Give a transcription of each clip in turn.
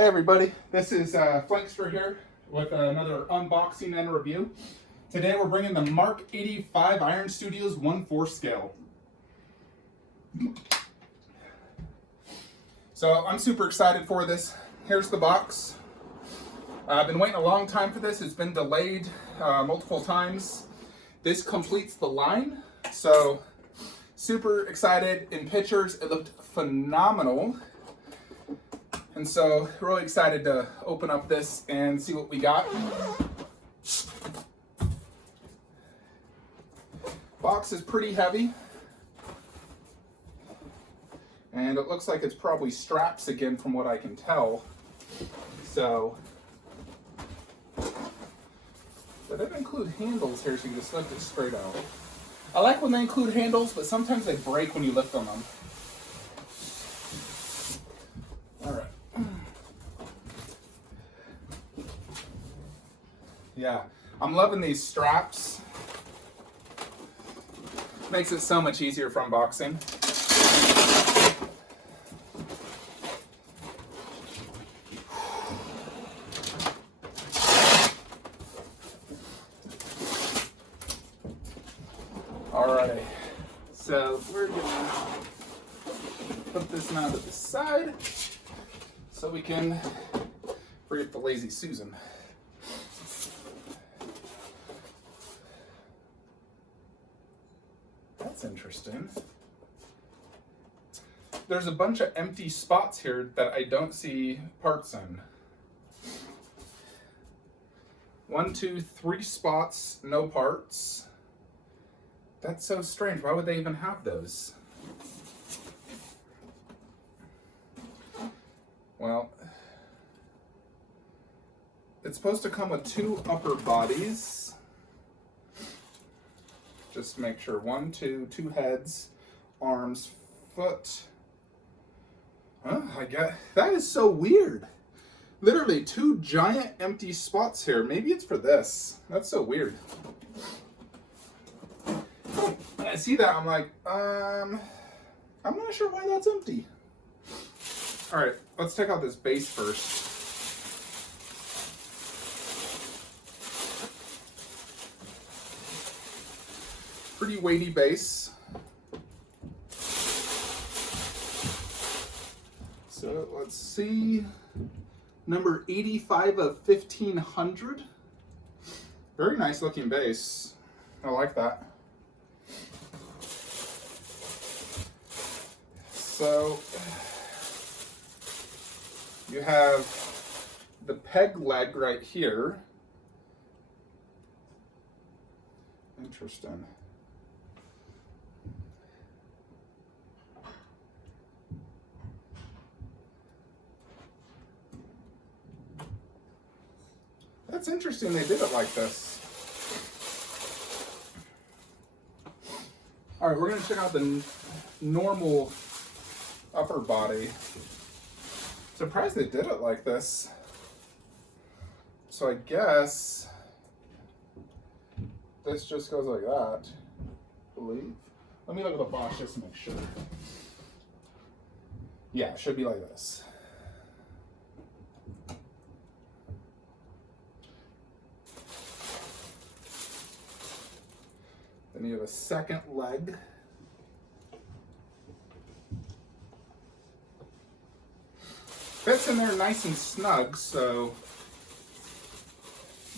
Hey everybody, this is Flankster here with another unboxing and review. Today we're bringing the Mark 85 Iron Studios 1/4 scale. So I'm super excited for this. Here's the box. I've been waiting a long time for this. It's been delayed multiple times. This completes the line, so super excited. In pictures, it looked phenomenal. And so, really excited to open up this and see what we got. Box is pretty heavy. And it looks like it's probably straps again from what I can tell. So, they didn't include handles here, so you can just lift it straight out. I like when they include handles, but sometimes they break when you lift on them. Alright. Yeah, I'm loving these straps. Makes it so much easier for unboxing. Alrighty, so we're gonna put this now to the side so we can forget the lazy Susan. That's interesting. There's a bunch of empty spots here that I don't see parts in. 1, 2, 3 spots, no parts. That's so strange. Why would they even have those? Well, it's supposed to come with 2 upper bodies. Just make sure 1, 2 heads, arms, foot. Huh, I get that is so weird. Literally 2 giant empty spots here. Maybe it's for this. That's so weird. When I see that, I'm like, I'm not sure why that's empty. All right, let's take out this base first. Pretty weighty base. So let's see, number 85 of 1500. Very nice looking base. I like that. So you have the peg leg right here. Interesting. That's interesting they did it like this. All right, we're gonna check out the normal upper body. Surprised they did it like this. So I guess this just goes like that, I believe. Let me look at the box just to make sure. Yeah, it should be like this. Then you have a second leg. Fits in there nice and snug, so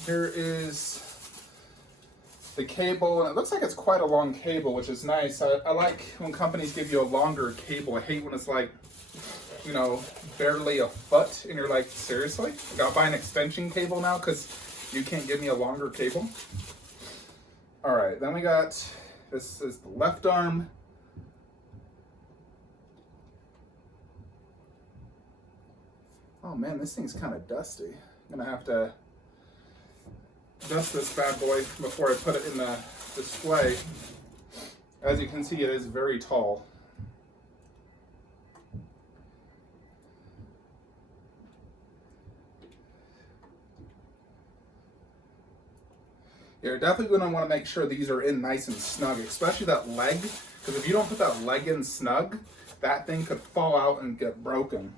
here is the cable, and it looks like it's quite a long cable, which is nice. I like when companies give you a longer cable. I hate when it's like, you know, barely a foot, and you're like, seriously? I gotta buy an extension cable now because you can't give me a longer cable? All right, then we got, this is the left arm. Oh man, this thing's kind of dusty. I'm gonna have to dust this bad boy before I put it in the display. As you can see, it is very tall. You're definitely going to want to make sure these are in nice and snug, especially that leg, because if you don't put that leg in snug, that thing could fall out and get broken.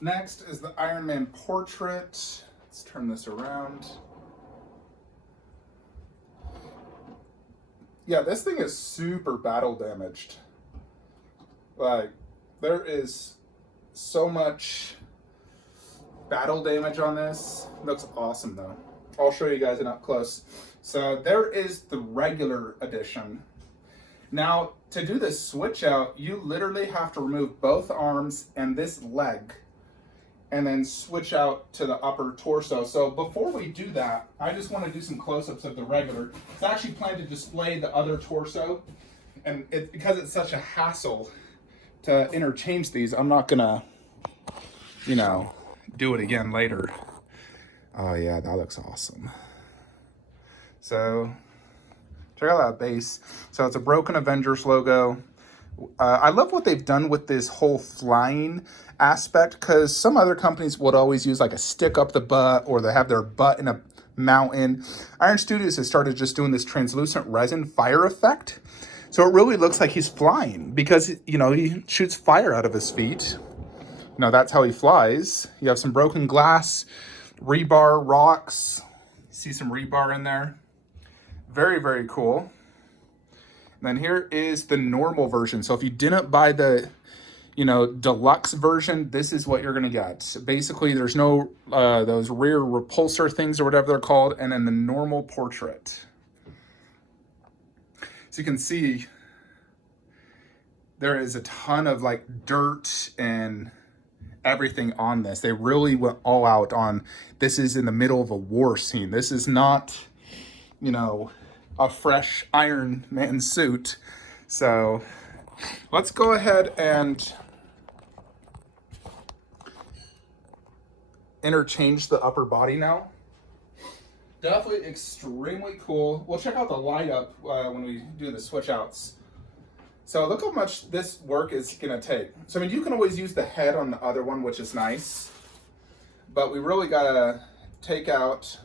Next is the Ironman portrait. Let's turn this around. Yeah, this thing is super battle damaged. Like, there is so much battle damage on this. Looks awesome though. I'll show you guys it up close. So there is the regular edition. Now, to do this switch out, you literally have to remove both arms and this leg and then switch out to the upper torso. So before we do that, I just want to do some close-ups of the regular. It's actually planned to display the other torso, and because it's such a hassle to interchange these, I'm not gonna, do it again later. Oh yeah, that looks awesome. So check out that base. So it's a Broken Avengers logo. I love what they've done with this whole flying aspect, because some other companies would always use like a stick up the butt, or they have their butt in a mountain. Iron Studios has started just doing this translucent resin fire effect. So it really looks like he's flying, because, he shoots fire out of his feet. That's how he flies. You have some broken glass, rebar rocks. See some rebar in there. Very, very cool. And then here is the normal version. So if you didn't buy the, deluxe version, this is what you're gonna get. Basically, there's no those rear repulsor things or whatever they're called, and then the normal portrait. So you can see there is a ton of like dirt and everything on this. They really went all out on, this is in the middle of a war scene. This is not, a fresh Iron Man suit. So let's go ahead and interchange the upper body now. Definitely extremely cool. We'll check out the light up when we do the switch outs. So look how much this work is gonna take. So you can always use the head on the other one, which is nice, but we really gotta take out,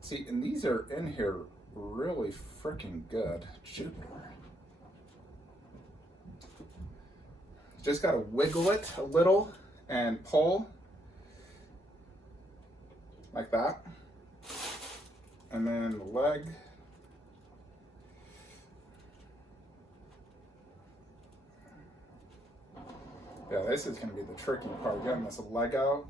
see, and these are in here really freaking good. Jupiter. Just gotta wiggle it a little and pull like that. And then the leg. Yeah, this is gonna be the tricky part, getting this leg out.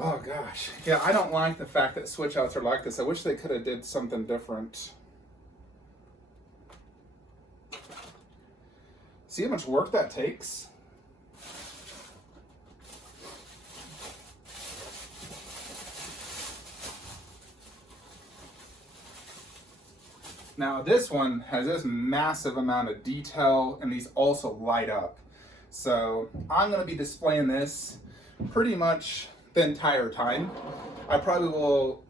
Oh gosh. Yeah, I don't like the fact that switch outs are like this. I wish they could have did something different. See how much work that takes? Now this one has this massive amount of detail, and these also light up. So I'm gonna be displaying this pretty much the entire time. I probably will,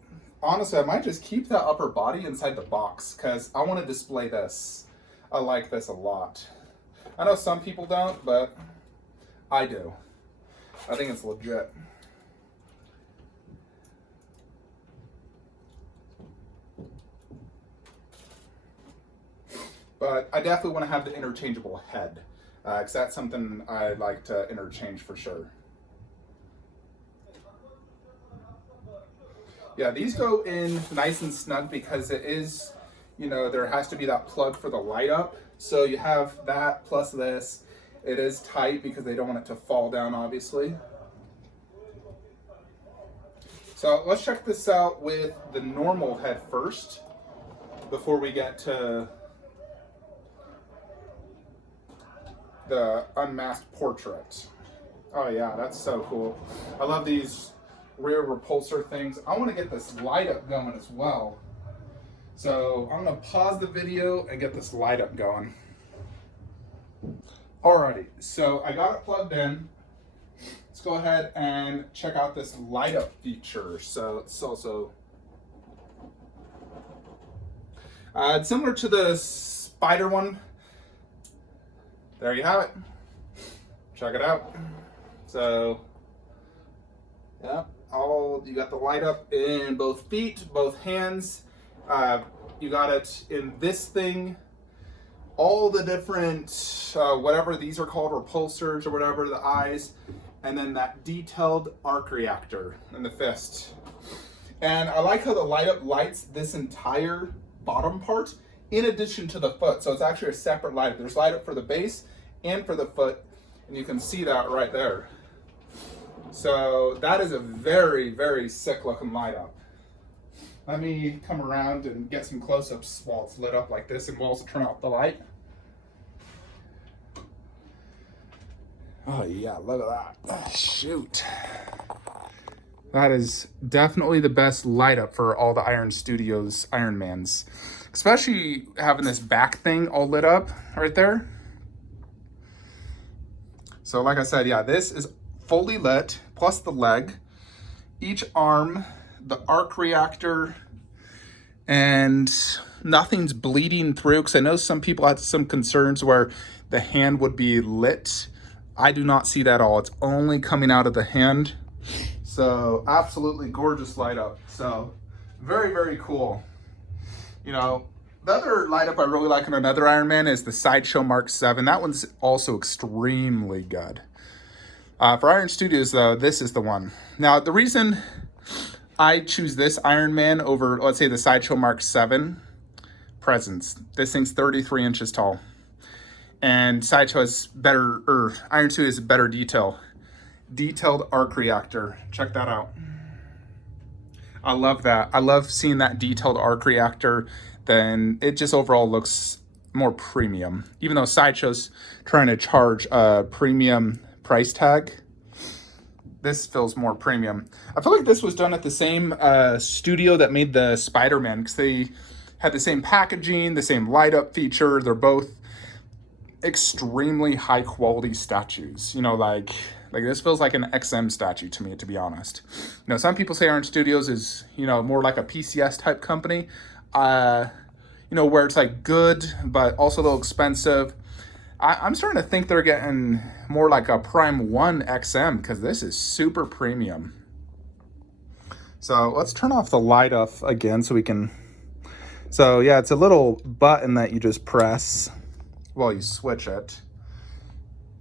honestly, I might just keep that upper body inside the box, because I want to display this. I like this a lot. I know some people don't, but I do. I think it's legit. But I definitely want to have the interchangeable head, because that's something I like to interchange for sure. Yeah, these go in nice and snug because it is, there has to be that plug for the light up. So you have that plus this. It is tight because they don't want it to fall down, obviously. So let's check this out with the normal head first before we get to the unmasked portrait. Oh yeah, that's so cool. I love these rear repulsor things. I want to get this light up going as well. So I'm going to pause the video and get this light up going. Alrighty, so I got it plugged in. Let's go ahead and check out this light up feature. So it's also it's similar to the spider one. There you have it. Check it out. So yeah, you got the light up in both feet, both hands. You got it in this thing all the different, whatever these are called, repulsors or whatever, the eyes, and then that detailed arc reactor in the fist. And I like how the light up lights this entire bottom part in addition to the foot. So it's actually a separate light up. There's light up for the base and for the foot, and you can see that right there. So that is a very, very sick looking light up. Let me come around and get some close-ups while it's lit up like this, and we'll also turn off the light. Oh yeah, look at that. Shoot. That is definitely the best light up for all the Iron Studios Ironmans. Especially having this back thing all lit up right there. So like I said, yeah, this is fully lit, plus the leg. Each arm, the arc reactor, and nothing's bleeding through, because I know some people had some concerns where the hand would be lit. I do not see that at all. It's only coming out of the hand. So absolutely gorgeous light up. So very, very cool. You know, the other light up I really like on another Ironman is the Sideshow Mark 7. That one's also extremely good. For Iron Studios though, this is the one. Now the reason I choose this Ironman over, let's say, the Sideshow Mark 7 presence. This thing's 33 inches tall. And Sideshow has better, or Iron Studios has better detail. Detailed arc reactor. Check that out. I love that. I love seeing that detailed arc reactor. Then it just overall looks more premium. Even though Sideshow's trying to charge a premium price tag, this feels more premium. I feel like this was done at the same studio that made the Spider-Man, because they had the same packaging, the same light up feature. They're both extremely high quality statues. You know, like this feels like an XM statue to me, to be honest. You know, some people say Iron Studios is, you know, more like a PCS type company, you know, where it's like good, but also a little expensive. I'm starting to think they're getting more like a Prime 1 XM, because this is super premium. So let's turn off the light off again so we can, so yeah, it's a little button that you just press while you switch it.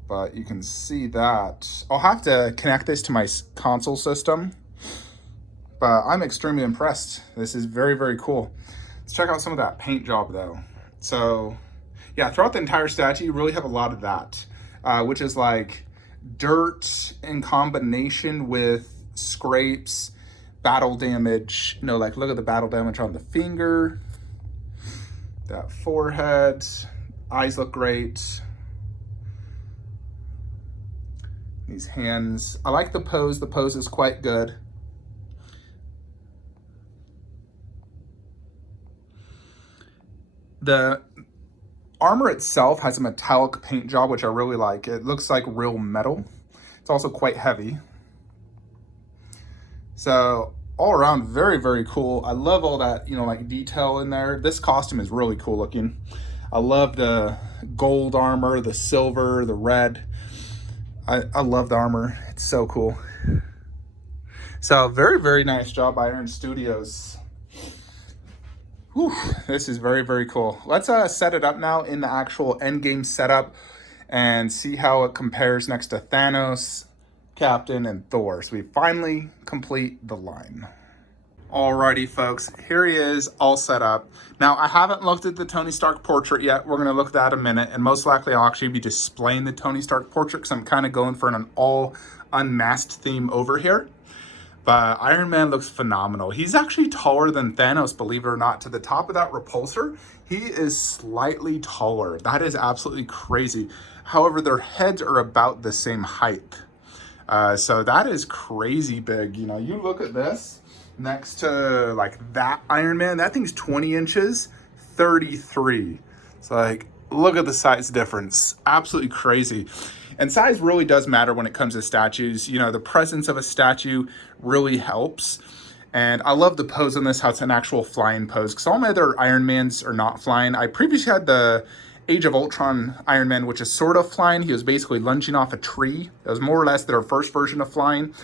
But you can see that. I'll have to connect this to my console system. But I'm extremely impressed. This is very, very cool. Let's check out some of that paint job though. So yeah, throughout the entire statue, you really have a lot of that, which is like dirt in combination with scrapes, battle damage. You know, like look at the battle damage on the finger, that forehead, eyes look great. These hands, I like the pose. The pose is quite good. The armor itself has a metallic paint job, which I really like. It looks like real metal. It's also quite heavy. So all around, very, very cool. I love all that, you know, like detail in there. This costume is really cool looking. I love the gold armor, the silver, the red. I love the armor. It's so cool. So very, very nice job by Iron Studios. Whew, this is very, very cool. Let's set it up now in the actual endgame setup and see how it compares next to Thanos, Captain, and Thor. So we finally complete the line. Alrighty folks, here he is all set up. Now I haven't looked at the Tony Stark portrait yet. We're gonna look at that in a minute, and most likely I'll actually be displaying the Tony Stark portrait because I'm kind of going for an all unmasked theme over here. But Iron Man looks phenomenal. He's actually taller than Thanos, believe it or not. To the top of that repulsor, he is slightly taller. That is absolutely crazy. However, their heads are about the same height. So that is crazy big. You know, you look at this next to like that Iron Man, that thing's 20 inches, 33. It's like, look at the size difference. Absolutely crazy. And size really does matter when it comes to statues. You know, the presence of a statue really helps. And I love the pose on this, how it's an actual flying pose, because all my other Iron Mans are not flying. I previously had the Age of Ultron Iron Man, which is sort of flying. He was basically lunging off a tree. That was more or less their first version of flying.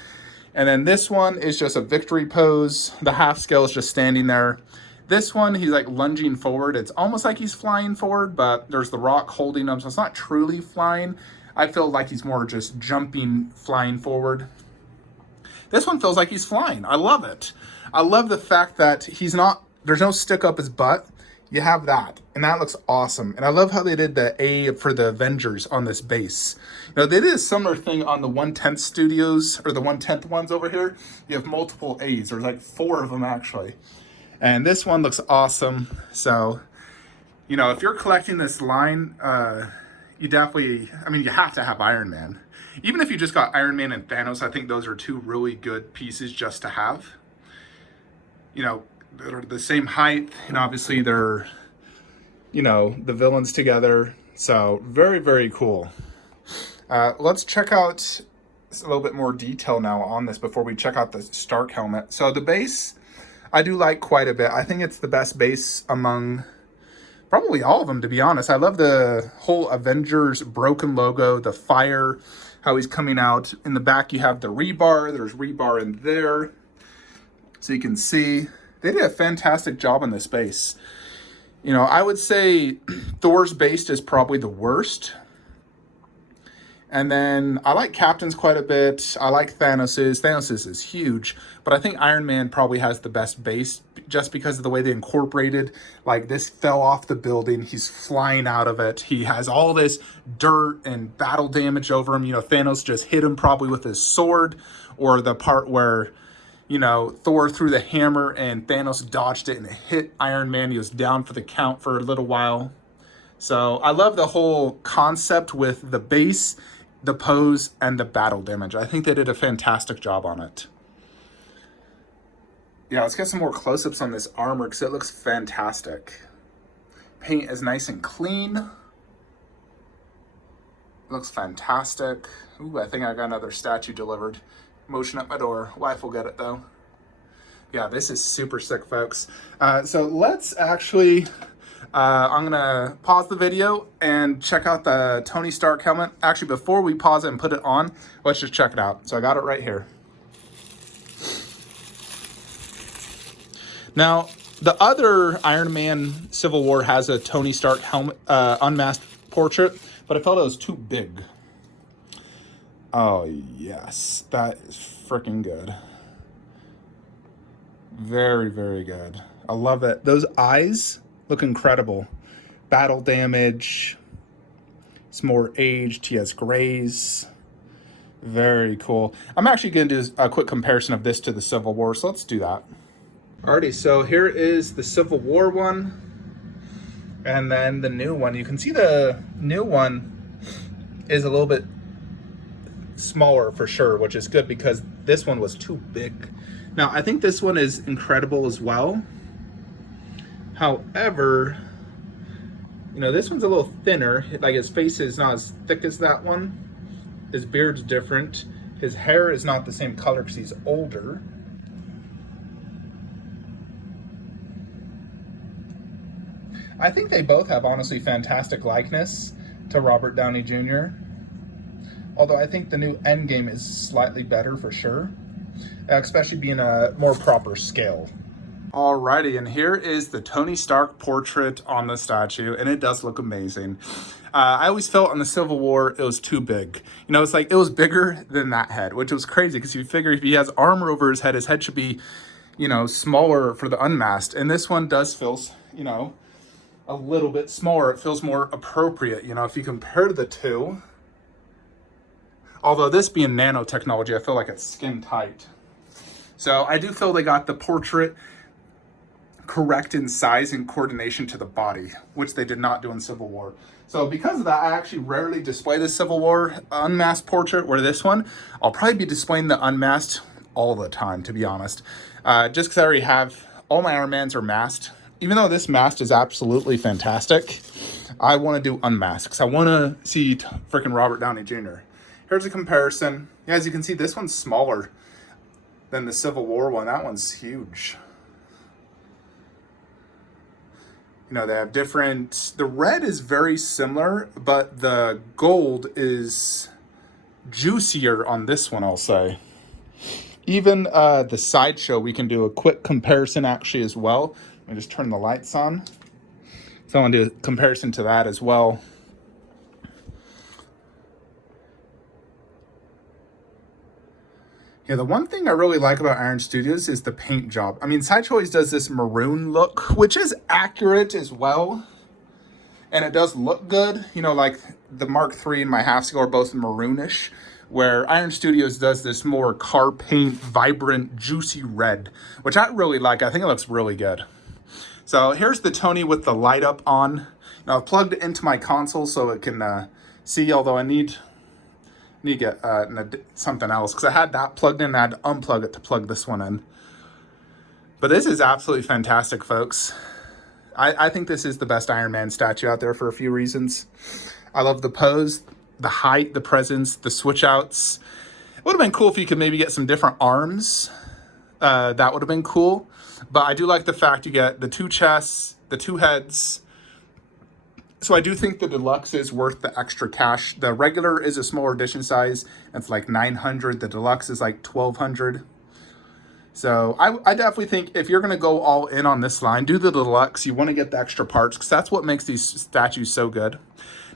And then this one is just a victory pose. The half scale is just standing there. This one, he's like lunging forward. It's almost like he's flying forward, but there's the rock holding him, so it's not truly flying. I feel like he's more just jumping, flying forward. This one feels like he's flying. I love it. I love the fact that he's not, there's no stick up his butt. You have that, and that looks awesome. And I love how they did the A for the Avengers on this base. You know, they did a similar thing on the 1/10 studios, or the 1/10 ones over here. You have multiple A's. There's like 4 of them actually. And this one looks awesome. So, you know, if you're collecting this line, you definitely, I mean, you have to have Iron Man. Even if you just got Iron Man and Thanos, I think those are 2 really good pieces just to have. You know, they're the same height, and obviously they're, you know, the villains together. So very, very cool. Let's check out a little bit more detail now on this before we check out the Stark helmet. So the base, I do like quite a bit. I think it's the best base among probably all of them, to be honest. I love the whole Avengers broken logo, the fire, how he's coming out. In the back, you have the rebar. There's rebar in there. So you can see they did a fantastic job on this base. You know, I would say Thor's base is probably the worst. And then I like Captain's quite a bit. I like Thanos's. Thanos's is huge, but I think Iron Man probably has the best base just because of the way they incorporated. Like, this fell off the building. He's flying out of it. He has all this dirt and battle damage over him. You know, Thanos just hit him probably with his sword, or the part where, you know, Thor threw the hammer and Thanos dodged it and it hit Iron Man. He was down for the count for a little while. So I love the whole concept with the base, the pose, and the battle damage. I think they did a fantastic job on it. Yeah, let's get some more close-ups on this armor because it looks fantastic. Paint is nice and clean. Looks fantastic. Ooh, I think I got another statue delivered. Motion at my door. Wife will get it though. Yeah, this is super sick, folks. So let's actually, I'm gonna pause the video and check out the Tony Stark helmet. Actually, before we pause it and put it on, let's just check it out. So I got it right here. Now, the other Iron Man Civil War has a Tony Stark helmet, unmasked portrait, but I felt it was too big. Oh, yes. That is freaking good. Very, very good. I love it. Those eyes look incredible. Battle damage. It's more aged. He has grays. Very cool. I'm actually going to do a quick comparison of this to the Civil War, so let's do that. Alrighty, so here is the Civil War one. And then the new one. You can see the new one is a little bit smaller for sure, which is good because this one was too big. Now, I think this one is incredible as well. However, you know, this one's a little thinner. Like, his face is not as thick as that one. His beard's different. His hair is not the same color because he's older. I think they both have, honestly, fantastic likeness to Robert Downey Jr. Although I think the new Endgame is slightly better for sure, especially being a more proper scale. Alrighty, and here is the Tony Stark portrait on the statue, and it does look amazing. I always felt in the Civil War it was too big. You know, it's like it was bigger than that head, which was crazy because you figure if he has armor over his head should be, you know, smaller for the unmasked. And this one does feel, you know, a little bit smaller. It feels more appropriate, you know, if you compare the two. Although this being nanotechnology, I feel like it's skin tight. So I do feel they got the portrait correct in size and coordination to the body, which they did not do in Civil War. So because of that, I actually rarely display the Civil War unmasked portrait, where this one, I'll probably be displaying the unmasked all the time, to be honest. Just because I already have, all my Iron Mans are masked. Even though this masked is absolutely fantastic, I want to do unmasked because I want to see freaking Robert Downey Jr. Here's a comparison. Yeah, as you can see, this one's smaller than the Civil War one. That one's huge. You know, they have different, the red is very similar, but the gold is juicier on this one, I'll say. Even the sideshow, we can do a quick comparison actually as well. I just turn the lights on. So I want to do a comparison to that as well. Yeah, the one thing I really like about Iron Studios is the paint job. I mean, Sideshow always does this maroon look, which is accurate as well. And it does look good. You know, like the Mark III and my half scale are both maroonish, where Iron Studios does this more car paint, vibrant, juicy red, which I really like. I think it looks really good. So here's the Tony with the light up on. Now I've plugged it into my console so it can see, although I need to get something else, because I had that plugged in and I had to unplug it to plug this one in. But this is absolutely fantastic, folks. I think this is the best Iron Man statue out there for a few reasons. I love the pose, the height, the presence, the switch outs. It would have been cool if you could maybe get some different arms. That would have been cool. But I do like the fact you get the 2 chests, the 2 heads. So I do think the deluxe is worth the extra cash. The regular is a smaller edition size. It's like $900. The deluxe is like $1,200. So I definitely think if you're going to go all in on this line, do the deluxe. You want to get the extra parts because that's what makes these statues so good.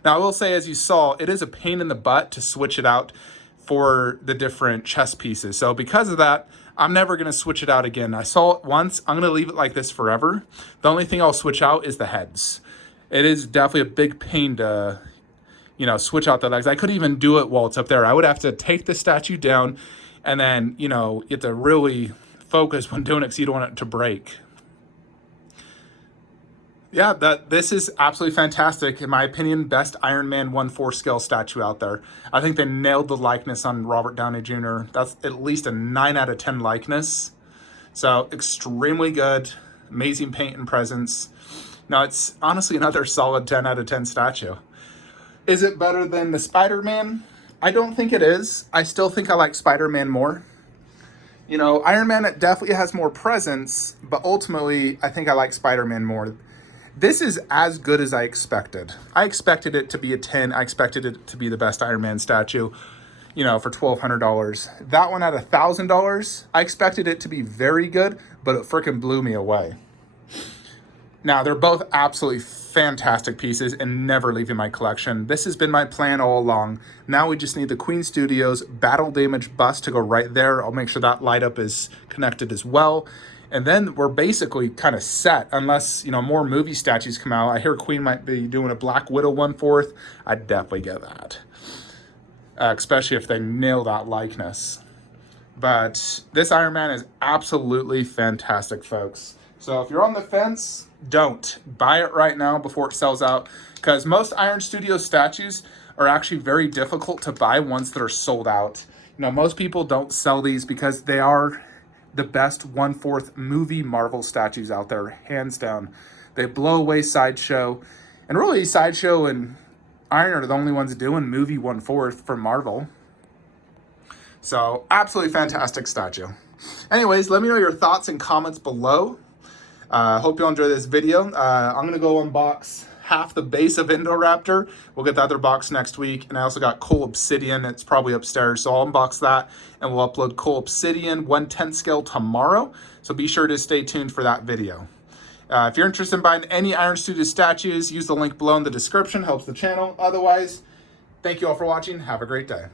Now, I will say, as you saw, it is a pain in the butt to switch it out for the different chest pieces. So because of that, I'm never going to switch it out again. I saw it once. I'm going to leave it like this forever. The only thing I'll switch out is the heads. It is definitely a big pain to, switch out the legs. I could even do it while it's up there. I would have to take the statue down and then, you have to really focus when doing it because you don't want it to break. Yeah, this is absolutely fantastic. In my opinion, best Iron Man 1/4 scale statue out there. I think they nailed the likeness on Robert Downey Jr. That's at least a 9 out of 10 likeness. So extremely good, amazing paint and presence. Now it's honestly another solid 10 out of 10 statue. Is it better than the Spider-Man? I don't think it is. I still think I like Spider-Man more. Iron Man, it definitely has more presence, but ultimately, I think I like Spider-Man more. This is as good as I expected. I expected it to be a 10. I expected it to be the best Iron Man statue, for $1,200. That one at $1,000, I expected it to be very good, but it freaking blew me away. Now, they're both absolutely fantastic pieces and never leaving my collection. This has been my plan all along. Now we just need the Queen Studios battle damage bust to go right there. I'll make sure that light up is connected as well. And then we're basically kind of set unless, more movie statues come out. I hear Queen might be doing a Black Widow 1/4. I'd definitely get that. Especially if they nail that likeness. But this Iron Man is absolutely fantastic, folks. So if you're on the fence, don't. Buy it right now before it sells out, because most Iron Studio statues are actually very difficult to buy once they're sold out. Most people don't sell these because they are the best 1/4 movie Marvel statues out there, hands down. They blow away Sideshow. And really, Sideshow and Iron are the only ones doing movie 1/4 for Marvel. So, absolutely fantastic statue. Anyways, let me know your thoughts and comments below. Hope you'll enjoy this video. I'm going to go unbox half the base of Indoraptor. We'll get the other box next week. And I also got Coal Obsidian. It's probably upstairs. So I'll unbox that and we'll upload Coal Obsidian 1/10 scale tomorrow. So be sure to stay tuned for that video. If you're interested in buying any Iron Studio statues, use the link below in the description. Helps the channel. Otherwise, thank you all for watching. Have a great day.